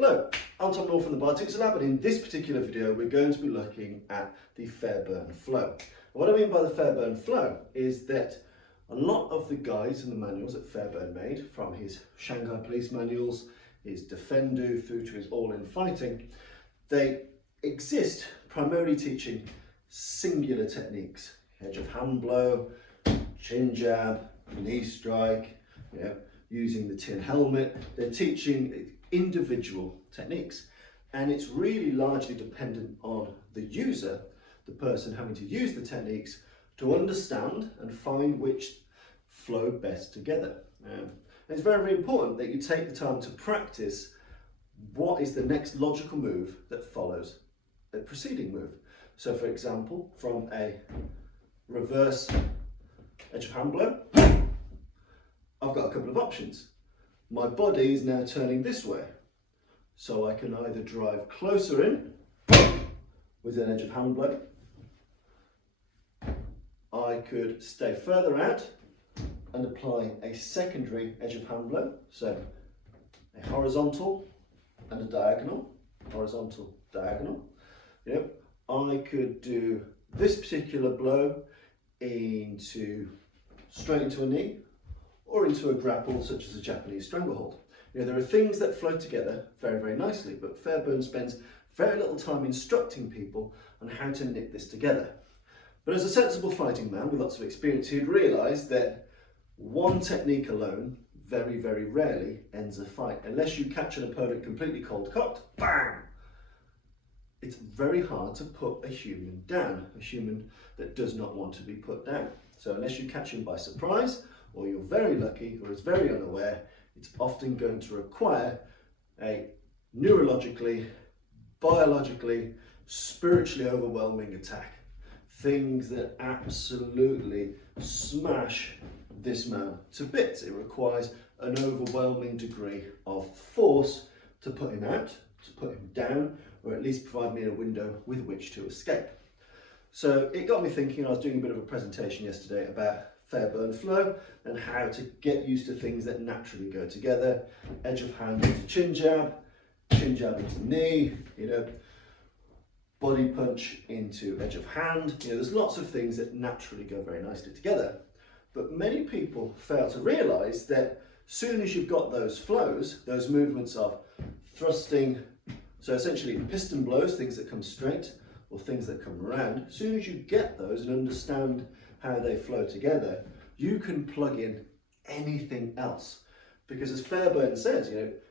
Hello, I'm Tom Law from the Bartitsu Lab, and in this particular video we're going to be looking at the Fairbairn flow. And what I mean by the Fairbairn flow is that a lot of the guides and the manuals that Fairbairn made, from his Shanghai police manuals, his Defendu through to his all-in fighting, they exist primarily teaching singular techniques: edge of hand blow, chin jab, knee strike, using the tin helmet. They're teaching individual techniques, and it's really largely dependent on the user, the person having to use the techniques, to understand and find which flow best together. And it's very, very important that you take the time to practice what is the next logical move that follows the preceding move. So for example, from a reverse edge of hand blow, I've got a couple of options. My body is now turning this way, so I can either drive closer in with an edge of hand blow, I could stay further out and apply a secondary edge of hand blow, so a horizontal and a diagonal, horizontal, diagonal. I could do this particular blow straight into a knee, or into a grapple such as a Japanese stranglehold. There are things that flow together very, very nicely, but Fairbairn spends very little time instructing people on how to knit this together. But as a sensible fighting man with lots of experience, he'd realise that one technique alone very, very rarely ends a fight. Unless you catch an opponent completely cold cocked, bang! It's very hard to put a human down, a human that does not want to be put down. So unless you catch him by surprise, or you're very lucky, or is very unaware, it's often going to require a neurologically, biologically, spiritually overwhelming attack. Things that absolutely smash this man to bits. It requires an overwhelming degree of force to put him out, to put him down, or at least provide me a window with which to escape. So it got me thinking. I was doing a bit of a presentation yesterday about Fairbairn flow and how to get used to things that naturally go together. Edge of hand into chin jab into knee, body punch into edge of hand. There's lots of things that naturally go very nicely together. But many people fail to realise that soon as you've got those flows, those movements of thrusting, so essentially piston blows, things that come straight or things that come around, as soon as you get those and understand how they flow together, you can plug in anything else. Because as Fairbairn says,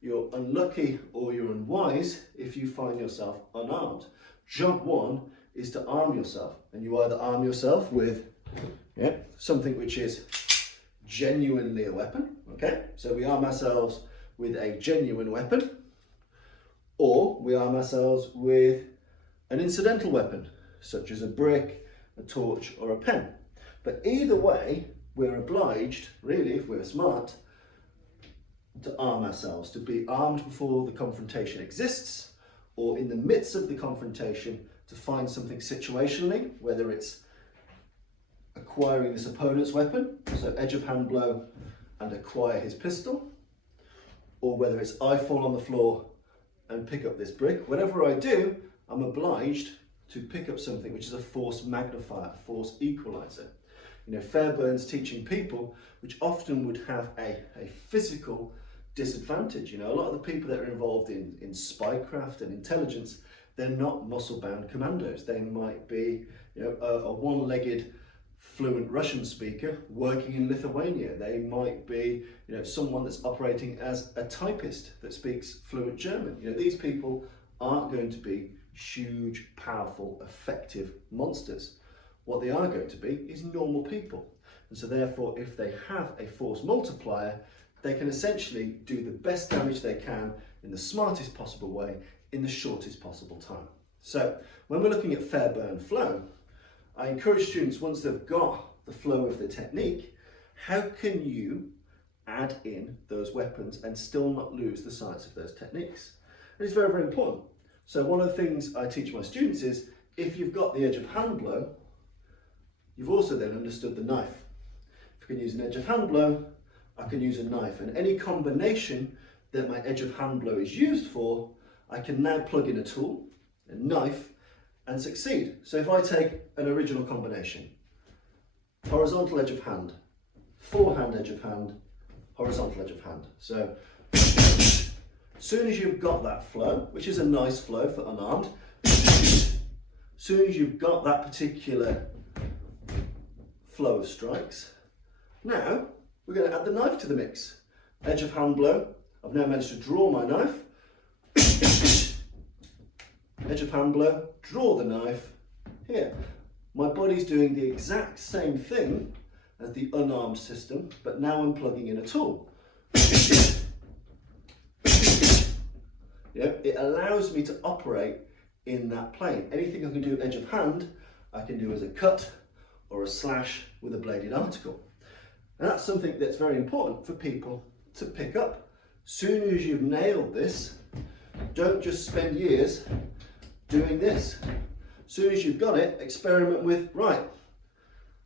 you're unlucky or you're unwise if you find yourself unarmed. Job one is to arm yourself, and you either arm yourself with something which is genuinely a weapon, so we arm ourselves with a genuine weapon, or we arm ourselves with an incidental weapon, such as a brick, a torch, or a pen. But either way, we're obliged, really, if we're smart, to arm ourselves, to be armed before the confrontation exists, or in the midst of the confrontation, to find something situationally, whether it's acquiring this opponent's weapon, so edge of hand blow and acquire his pistol, or whether it's I fall on the floor and pick up this brick. Whatever I do, I'm obliged to pick up something which is a force magnifier, a force equalizer. Fairbairn's teaching people which often would have a physical disadvantage. A lot of the people that are involved in spycraft and intelligence, they're not muscle-bound commandos. They might be a one-legged fluent Russian speaker working in Lithuania. They might be someone that's operating as a typist that speaks fluent German. These people aren't going to be huge, powerful, effective monsters. What they are going to be is normal people. And so therefore, if they have a force multiplier, they can essentially do the best damage they can in the smartest possible way, in the shortest possible time. So when we're looking at Fairbairn flow, I encourage students, once they've got the flow of the technique, how can you add in those weapons and still not lose the science of those techniques? And it's very, very important. So one of the things I teach my students is, if you've got the edge of hand blow, you've also then understood the knife. If I can use an edge of hand blow, I can use a knife, and any combination that my edge of hand blow is used for, I can now plug in a tool, a knife, and succeed. So if I take an original combination, horizontal edge of hand, forehand edge of hand, horizontal edge of hand. So as soon as you've got that flow, which is a nice flow for unarmed, as soon as you've got that particular flow of strikes, now we're going to add the knife to the mix. Edge of hand blow, I've now managed to draw my knife, edge of hand blow, draw the knife, here. My body's doing the exact same thing as the unarmed system, but now I'm plugging in a tool. It allows me to operate in that plane. Anything I can do edge of hand, I can do as a cut or a slash with a bladed article. And that's something that's very important for people to pick up. Soon as you've nailed this, don't just spend years doing this. Soon as you've got it, experiment with, right,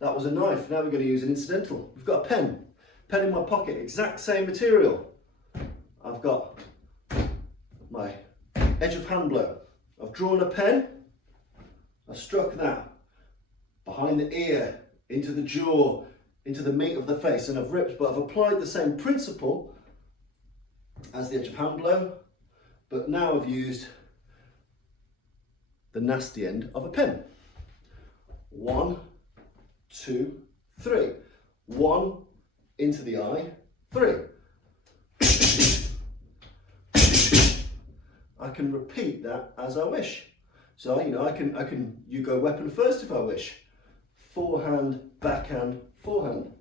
that was a knife, now we're going to use an incidental. We've got a pen in my pocket, exact same material. I've got my edge of hand blow. I've drawn a pen, I've struck that behind the ear, into the jaw, into the meat of the face, and I've ripped, but I've applied the same principle as the edge of hand blow, but now I've used the nasty end of a pen. 1, 2, 3. 1 into the eye, 3. I can repeat that as I wish. So you go weapon first if I wish. Forehand, backhand, forehand.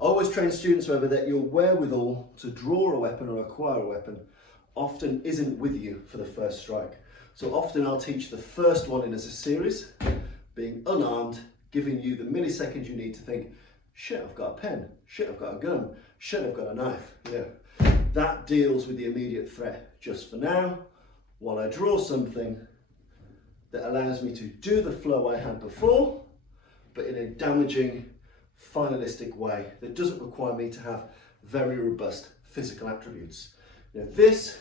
I always train students, however, that your wherewithal to draw a weapon or acquire a weapon often isn't with you for the first strike. So often I'll teach the first one in as a series, being unarmed, giving you the milliseconds you need to think, shit, I've got a pen, shit, I've got a gun, shit, I've got a knife. That deals with the immediate threat just for now, while I draw something that allows me to do the flow I had before, but in a damaging, finalistic way that doesn't require me to have very robust physical attributes. This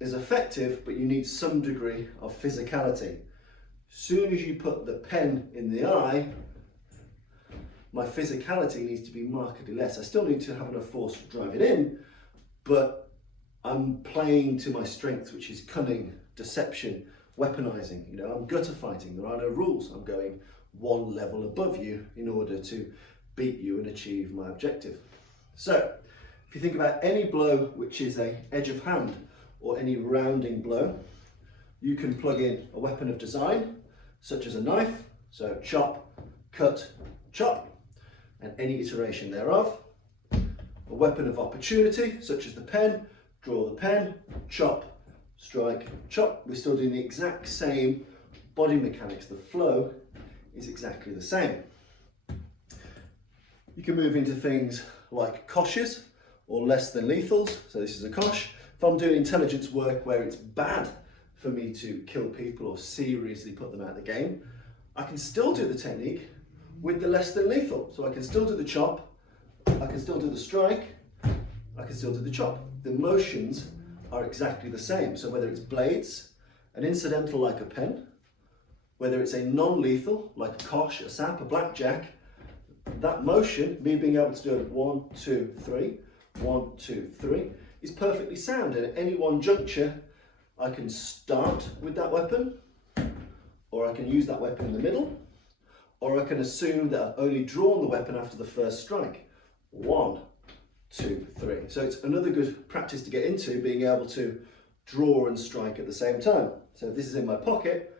is effective, but you need some degree of physicality. Soon as you put the pen in the eye, my physicality needs to be markedly less. I still need to have enough force to drive it in, but I'm playing to my strengths, which is cunning, deception, weaponizing. I'm gutterfighting. There are no rules. I'm going one level above you in order to beat you and achieve my objective. So if you think about any blow which is a edge of hand or any rounding blow, you can plug in a weapon of design such as a knife, so chop, cut, chop, and any iteration thereof. A weapon of opportunity such as the pen, draw the pen, chop, strike, chop. We're still doing the exact same body mechanics. The flow is exactly the same. You can move into things like koshes or less than lethals. So this is a kosh. If I'm doing intelligence work where it's bad for me to kill people or seriously put them out of the game, I can still do the technique with the less than lethal. So I can still do the chop, I can still do the strike, I can still do the chop. The motions are exactly the same. So whether it's blades, an incidental like a pen, whether it's a non-lethal like a kosh, a sap, a blackjack, that motion, me being able to do it 1, 2, 3, 1, 2, 3, is perfectly sound. And at any one juncture, I can start with that weapon, or I can use that weapon in the middle, or I can assume that I've only drawn the weapon after the first strike. 1, 2, 3. So it's another good practice to get into, being able to draw and strike at the same time. So if this is in my pocket,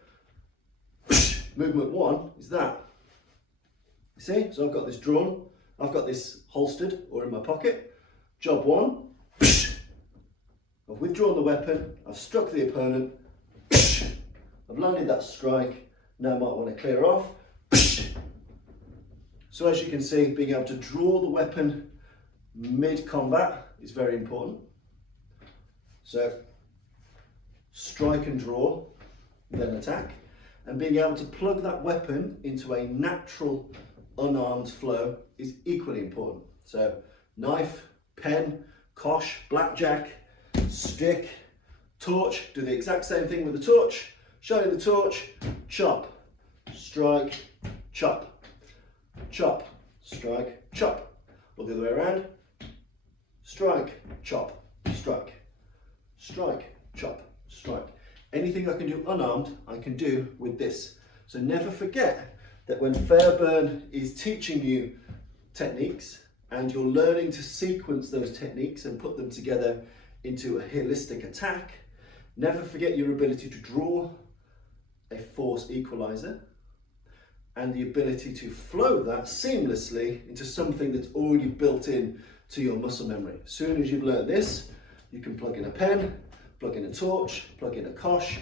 movement 1 is that. You see? So I've got this drawn, I've got this holstered or in my pocket. Job 1, I've withdrawn the weapon, I've struck the opponent, I've landed that strike, now I might want to clear off. So as you can see, being able to draw the weapon mid-combat is very important. So strike and draw, then attack, and being able to plug that weapon into a natural unarmed flow is equally important. So knife, pen, kosh, blackjack, stick, torch, do the exact same thing with the torch, shine the torch, chop, strike, chop, chop, strike, chop, or the other way around, strike, chop, strike, strike, chop, strike. Anything I can do unarmed, I can do with this. So never forget that when Fairbairn is teaching you techniques and you're learning to sequence those techniques and put them together into a holistic attack, never forget your ability to draw a force equalizer and the ability to flow that seamlessly into something that's already built in to your muscle memory. As soon as you've learned this, you can plug in a pen, plug in a torch, plug in a kosh,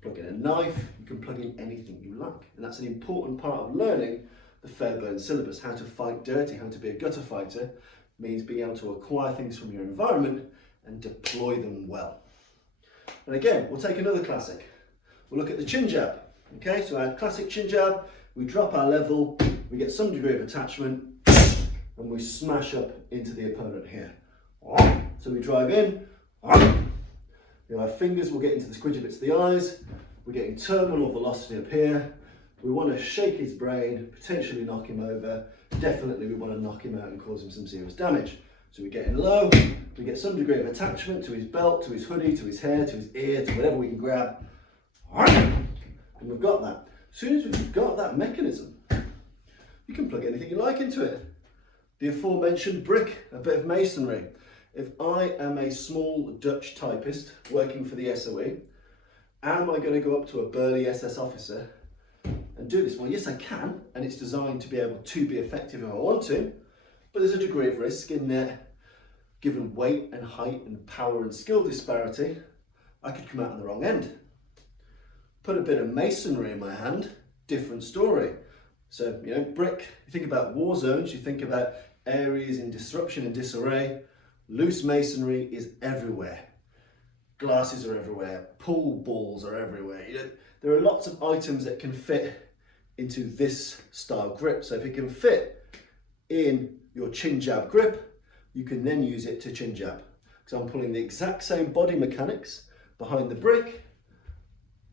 plug in a knife, you can plug in anything you like. And that's an important part of learning the Fairbairn syllabus. How to fight dirty, how to be a gutter fighter, means being able to acquire things from your environment and deploy them well. And again, we'll take another classic. We'll look at the chin jab. Okay, so our classic chin jab, we drop our level, we get some degree of attachment, and we smash up into the opponent here. So we drive in, our fingers will get into the squidgy bits of the eyes, we're getting terminal velocity up here, we want to shake his brain, potentially knock him over, definitely we want to knock him out and cause him some serious damage. So we're getting low, we get some degree of attachment to his belt, to his hoodie, to his hair, to his ear, to whatever we can grab, and we've got that. As soon as we've got that mechanism, you can plug anything you like into it. The aforementioned brick, a bit of masonry. If I am a small Dutch typist working for the SOE, am I going to go up to a burly SS officer and do this? Well, yes, I can, and it's designed to be able to be effective if I want to, but there's a degree of risk in there. Given weight and height and power and skill disparity, I could come out on the wrong end. Put a bit of masonry in my hand, different story. So, you know, brick, you think about war zones, you think about areas in disruption and disarray. Loose masonry is everywhere. Glasses are everywhere, pool balls are everywhere. You know, there are lots of items that can fit into this style grip. So if it can fit in your chin jab grip, you can then use it to chin jab. Because I'm pulling the exact same body mechanics behind the brick,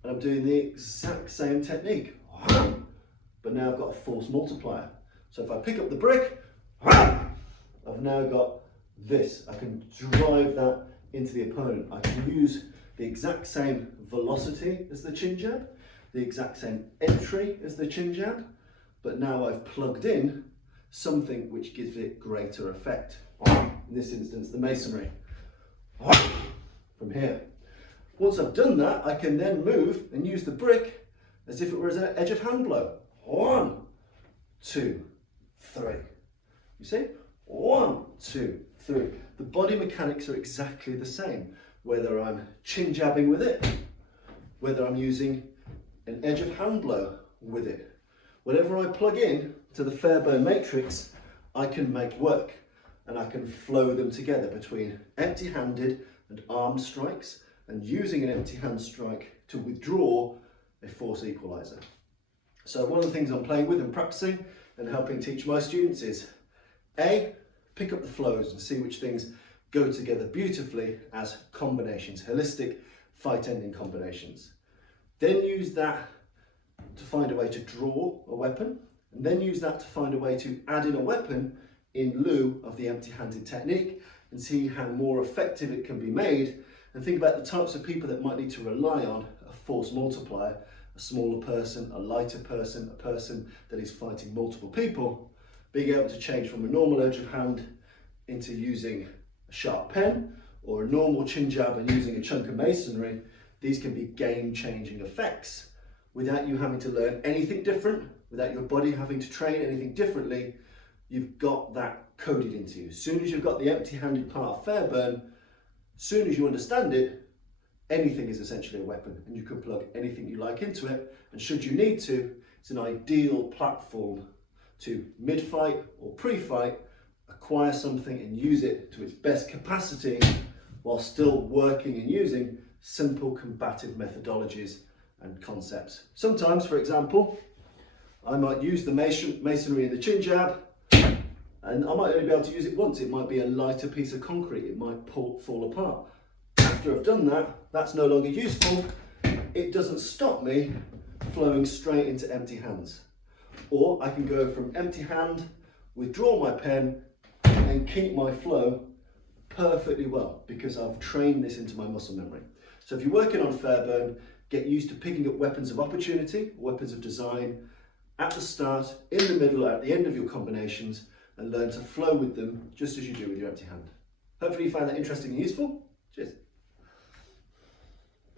and I'm doing the exact same technique. But now I've got a force multiplier. So if I pick up the brick, I've now got this. I can drive that into the opponent. I can use the exact same velocity as the chin jab, the exact same entry as the chin jab, but now I've plugged in something which gives it greater effect. In this instance, the masonry. From here. Once I've done that, I can then move and use the brick as if it was an edge of hand blow. 1, 2, 3. You see? 1, 2, 3. The body mechanics are exactly the same, whether I'm chin jabbing with it, whether I'm using an edge of hand blow with it. Whatever I plug in to the Fairbairn matrix, I can make work, and I can flow them together between empty-handed and arm strikes, and using an empty hand strike to withdraw a force equalizer. So one of the things I'm playing with and practicing and helping teach my students is A, pick up the flows and see which things go together beautifully as combinations, holistic fight ending combinations. Then use that to find a way to draw a weapon, and then use that to find a way to add in a weapon in lieu of the empty-handed technique, and see how more effective it can be made, and think about the types of people that might need to rely on a force multiplier, a smaller person, a lighter person, a person that is fighting multiple people, being able to change from a normal edge of hand into using a sharp pen, or a normal chin jab and using a chunk of masonry. These can be game-changing effects without you having to learn anything different, without your body having to train anything differently. You've got that coded into you. As soon as you've got the empty-handed part of Fairbairn, as soon as you understand it, anything is essentially a weapon, and you can plug anything you like into it, and should you need to, it's an ideal platform to mid-fight or pre-fight, acquire something and use it to its best capacity while still working and using simple combative methodologies and concepts. Sometimes, for example, I might use the masonry in the chin jab And I might only be able to use it once. It might be a lighter piece of concrete. It might fall apart. After I've done that, that's no longer useful. It doesn't stop me flowing straight into empty hands. Or I can go from empty hand, withdraw my pen, and keep my flow perfectly well because I've trained this into my muscle memory. So if you're working on Fairbairn, get used to picking up weapons of opportunity, weapons of design, at the start, in the middle, at the end of your combinations, and learn to flow with them just as you do with your empty hand. Hopefully you find that interesting and useful. Cheers.